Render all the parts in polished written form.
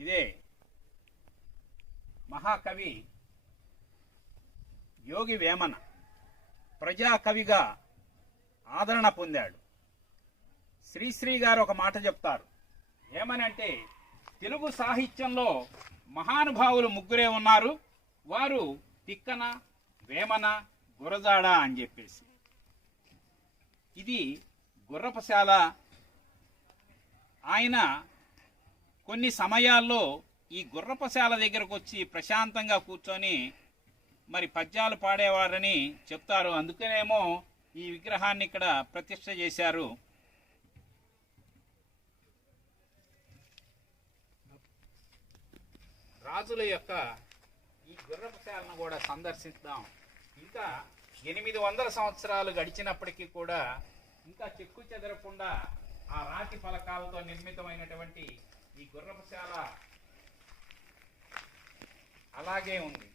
ఇదే మహాకవి యోగి వేమన ప్రజాకవిగా ఆదరణ పొందాడు. శ్రీశ్రీ గారు ఒక మాట చెప్తారు. ఏమనంటే, తెలుగు సాహిత్యంలో మహానుభావులు ముగ్గురే ఉన్నారు, వారు తిక్కన, వేమన, గురజాడ అని చెప్పేసి. ఇది గుర్రపశాల. ఆయన కొన్ని సమయాల్లో ఈ గుర్రపశాల దగ్గరకు వచ్చి ప్రశాంతంగా కూర్చొని మరి పద్యాలు పాడేవారని చెప్తారు. అందుకనేమో ఈ విగ్రహాన్ని ఇక్కడ ప్రతిష్ఠ చేశారు. రాజుల యొక్క ఈ గుర్రపశాలను కూడా సందర్శిద్దాం. ఇంకా 800 సంవత్సరాలు గడిచినప్పటికీ కూడా ఇంకా చెక్కు చెదరకుండా ఆ రాతి ఫలకాలతో నిర్మితమైనటువంటి ఈ గుర్రపశాల అలాగే ఉంది.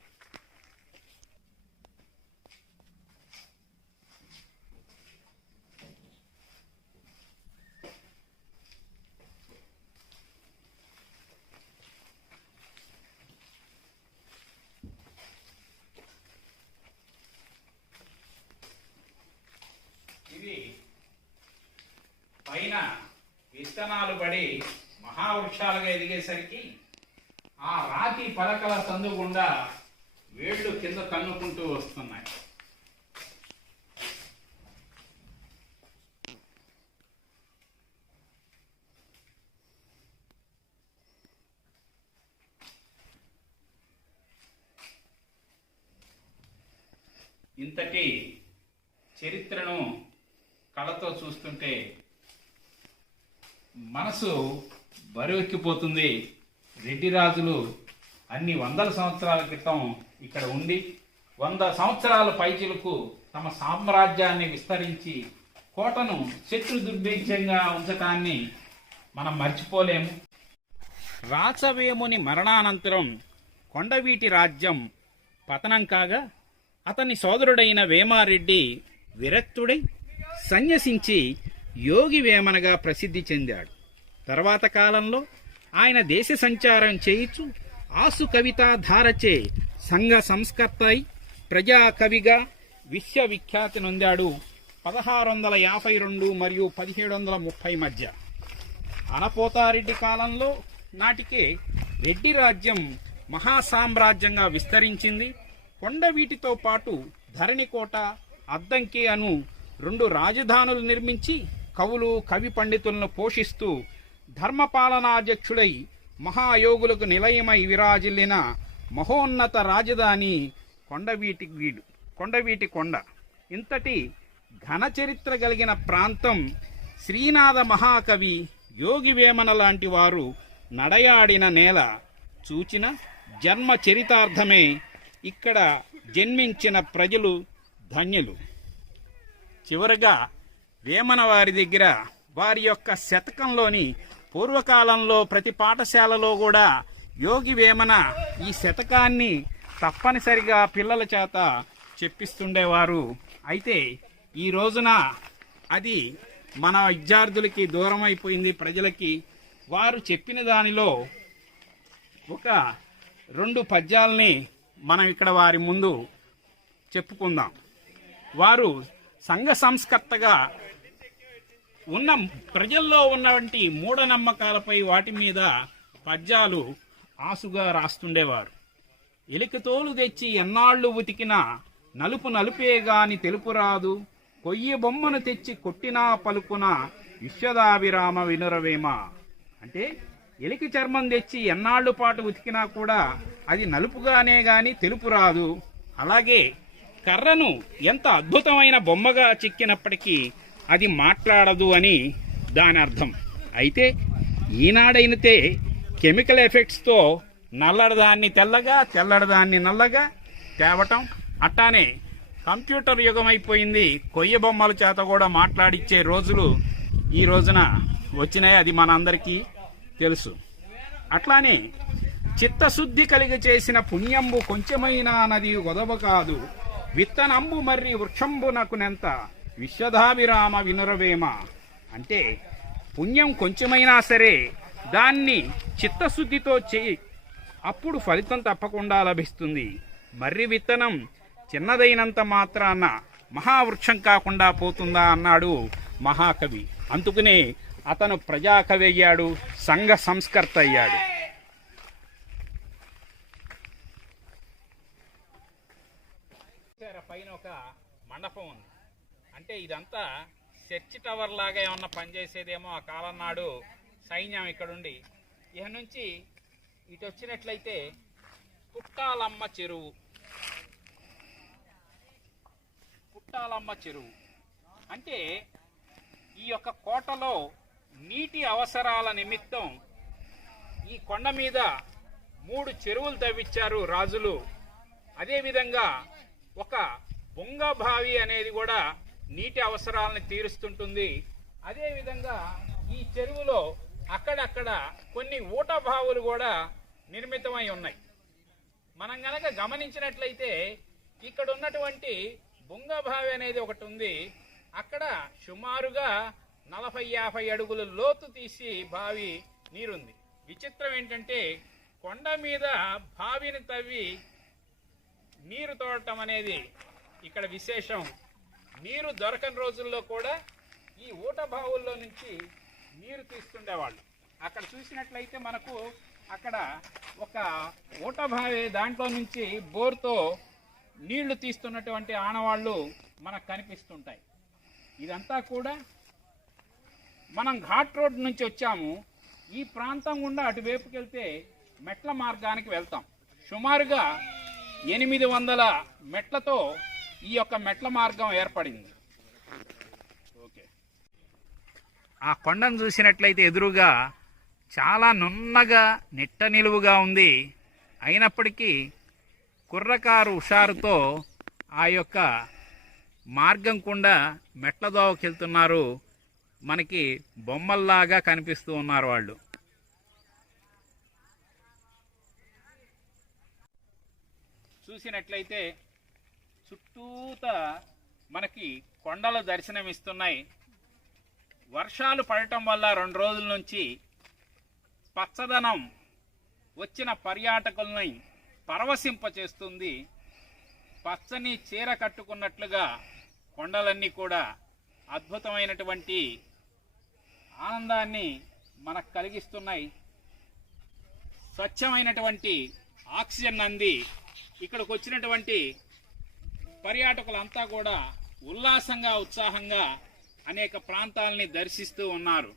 ఇది పైన విత్తనాలు పడి మహావృక్షాలుగా ఎదిగేసరికి ఆ రాతి పలకల సందు గుండా వేళ్లు కింద తన్నుకుంటూ వస్తున్నాయి. ఇంతటి చరిత్రను కళతో చూస్తుంటే మనసు బరువెక్కిపోతుంది. రెడ్డి రాజులు అన్ని 100 సంవత్సరాల క్రితం ఇక్కడ ఉండి 100 సంవత్సరాల పైచిలకు తమ సామ్రాజ్యాన్ని విస్తరించి కోటను శత్రు దుర్భిక్షంగా ఉంచటాన్ని మనం మర్చిపోలేము. రాచవేముని మరణానంతరం కొండవీటి రాజ్యం పతనం కాగా అతని సోదరుడైన వేమారెడ్డి విరక్తుడై సన్యసించి యోగి వేమనగా ప్రసిద్ధి చెందాడు. తర్వాత కాలంలో ఆయన దేశ సంచారం చేయిచు ఆసు కవితా ధారచే సంఘ సంస్కర్తై ప్రజాకవిగా విశ్వవిఖ్యాతి నొందాడు 1652 మరియు 1730 మధ్య. అనపోతారెడ్డి కాలంలో నాటికే రెడ్డి రాజ్యం మహాసామ్రాజ్యంగా విస్తరించింది. కొండవీటితో పాటు ధరణికోట, అద్దంకి అను 2 రాజధానులు నిర్మించి కవులు, కవి పండితులను పోషిస్తూ ధర్మపాలనాధ్యక్షుడై మహాయోగులకు నిలయమై విరాజిల్లిన మహోన్నత రాజధాని కొండవీటి కొండ. ఇంతటి ఘన చరిత్ర కలిగిన ప్రాంతం శ్రీనాథ మహాకవి యోగి వేమన లాంటి వారు నడయాడిన నేల. చూచిన జన్మ చరితార్థమే ఇక్కడ జన్మించిన ప్రజలు ధన్యులు. చివరగా వేమన వారి దగ్గర వారి యొక్క శతకంలోని పూర్వకాలంలో ప్రతి పాఠశాలలో కూడా యోగి వేమన ఈ శతకాన్ని తప్పనిసరిగా పిల్లల చేత చెప్పిస్తుండేవారు. అయితే ఈ రోజున అది మన విద్యార్థులకి దూరం అయిపోయింది. ప్రజలకి వారు చెప్పిన దానిలో ఒక 2 పద్యాలని మనం ఇక్కడ వారి ముందు చెప్పుకుందాం. వారు సంఘ సంస్కర్తగా ఉన్న ప్రజల్లో ఉన్నటువంటి మూఢనమ్మకాలపై వాటి మీద పద్యాలు ఆసుగా రాస్తుండేవారు. ఎలికతోలు తెచ్చి ఎన్నాళ్ళు ఉతికినా నలుపు నలుపే గాని తెలుపు రాదు, కొయ్యి బొమ్మను తెచ్చి కొట్టినా పలుకున విశ్వదాభిరామ వినురవేమ. అంటే ఎలికి చర్మం తెచ్చి ఎన్నాళ్ళు పాటు ఉతికినా కూడా అది నలుపుగానే గాని తెలుపు రాదు. అలాగే కర్రను ఎంత అద్భుతమైన బొమ్మగా చెక్కినప్పటికీ అది మాట్లాడదు అని దాని అర్థం. అయితే ఈనాడైనతే కెమికల్ ఎఫెక్ట్స్తో నల్లడదాన్ని తెల్లగా, తెల్లడదాన్ని నల్లగా తేవటం, అట్టానే కంప్యూటర్ యుగం అయిపోయింది. కొయ్య బొమ్మల చేత కూడా మాట్లాడిచ్చే రోజులు ఈ రోజున వచ్చినాయి. అది మనందరికీ తెలుసు. అట్లానే చిత్తశుద్ధి కలిగి చేసిన పుణ్యంబు కొంచెమైనా నది గొదవ కాదు, విత్తనంబు మర్రి వృక్షంబునకునెంత విశ్వదాభిరామ వినురవేమ. అంటే పుణ్యం కొంచెమైనా సరే దాన్ని చిత్తశుద్ధితో చేయి, అప్పుడు ఫలితం తప్పకుండా లభిస్తుంది. మర్రి విత్తనం చిన్నదైనంత మాత్రాన మహావృక్షం కాకుండా పోతుందా అన్నాడు మహాకవి. అందుకనే అతను ప్రజాకవి అయ్యాడు, సంఘ సంస్కర్త అయ్యాడు. పైన ఒక మండపం ఉంది. అంటే ఇదంతా చర్చ్ టవర్ లాగా ఏమన్నా పనిచేసేదేమో ఆ కాలం నాడు సైన్యం ఇక్కడుండి. ఇక నుంచి ఇటు వచ్చినట్లయితే పుట్టాలమ్మ చెరువు. పుట్టాలమ్మ చెరువు అంటే ఈ యొక్క కోటలో నీటి అవసరాల నిమిత్తం ఈ కొండ మీద 3 చెరువులు తవ్వించారు రాజులు. అదేవిధంగా ఒక బొంగ బావి అనేది కూడా నీటి అవసరాలను తీరుస్తుంటుంది. అదేవిధంగా ఈ చెరువులో అక్కడక్కడ కొన్ని ఊట బావులు కూడా నిర్మితమై ఉన్నాయి. మనం గనక గమనించినట్లయితే ఇక్కడ ఉన్నటువంటి బొంగ బావి అనేది ఒకటి ఉంది. అక్కడ సుమారుగా 40-50 అడుగుల లోతు తీసి బావి నీరుంది. విచిత్రం ఏంటంటే కొండ మీద బావిని తవ్వి నీరు తోడటం అనేది ఇక్కడ విశేషం. నీరు దొరకని రోజుల్లో కూడా ఈ ఊట బావుల్లో నుంచి నీరు తీస్తుండేవాళ్ళు. అక్కడ చూసినట్లయితే మనకు అక్కడ ఒక ఊట బావి, దాంట్లో నుంచి బోర్తో నీళ్లు తీస్తున్నటువంటి ఆనవాళ్లు మనకు కనిపిస్తుంటాయి. ఇదంతా కూడా మనం ఘాట్ రోడ్ నుంచి వచ్చాము. ఈ ప్రాంతం గుండా అటువైపుకి వెళ్తే మెట్ల మార్గానికి వెళ్తాం. సుమారుగా 800 మెట్లతో ఈ యొక్క మెట్ల మార్గం ఏర్పడింది. ఓకే, ఆ కొండను చూసినట్లయితే ఎదురుగా చాలా నున్నగా నిట్ట నిలువుగా ఉంది. అయినప్పటికీ కుర్రకారు హుషారుతో ఆ యొక్క మార్గం గుండా మెట్ల దోవకెళ్తున్నారు. మనకి బొమ్మల్లాగా కనిపిస్తూ ఉన్నారు వాళ్ళు. చూసినట్లయితే చుట్టూత మనకి కొండలు దర్శనమిస్తున్నాయి. వర్షాలు పడటం వల్ల 2 రోజుల నుంచి పచ్చదనం వచ్చిన పర్యాటకుల్ని పరవశింపచేస్తుంది. పచ్చని చీర కట్టుకున్నట్లుగా కొండలన్నీ కూడా అద్భుతమైనటువంటి ఆనందాన్ని మనకు కలిగిస్తున్నాయి. స్వచ్ఛమైనటువంటి ఆక్సిజన్ అంది ఇక్కడికి వచ్చినటువంటి పర్యాటకులంతా కూడా ఉల్లాసంగా, ఉత్సాహంగా అనేక ప్రాంతాలని దర్శిస్తూ ఉన్నారు.